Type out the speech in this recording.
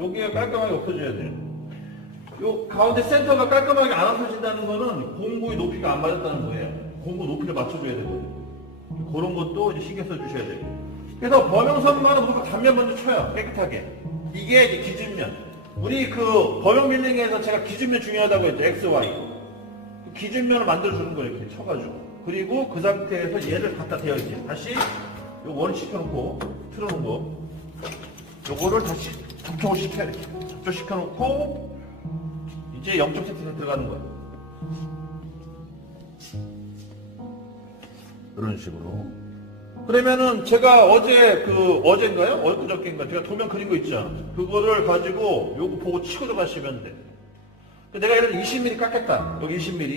여기가 깔끔하게 없어져야 돼요. 요 가운데 센터가 깔끔하게 안 없어진다는 거는 공구의 높이가 안 맞았다는 거예요. 공구 높이를 맞춰줘야 되거든요. 그런 것도 신경 써주셔야 돼요. 그래서 범용선만은 무조건 단면 먼저 쳐요. 깨끗하게. 이게 이제 기준면. 우리 그 범용 빌딩에서 제가 기준면 중요하다고 했죠. X, Y. 그 기준면을 만들어주는 거예요. 이렇게 쳐가지고. 그리고 그 상태에서 얘를 갖다. 이제 다시 요 원을 시켜놓고 틀어놓은 거. 요거를 다시 접촉을 시켜, 접촉시켜 놓고 이제 0점 세팅에 들어가는 거예요. 이런 식으로. 그러면은 제가 어제 그 어젠가요? 엊그저께인가 제가 도면 그린 거 있죠. 그거를 가지고 요거 보고 치고 들어가시면 돼. 내가 예를 들어 20mm 깎겠다. 여기 20mm.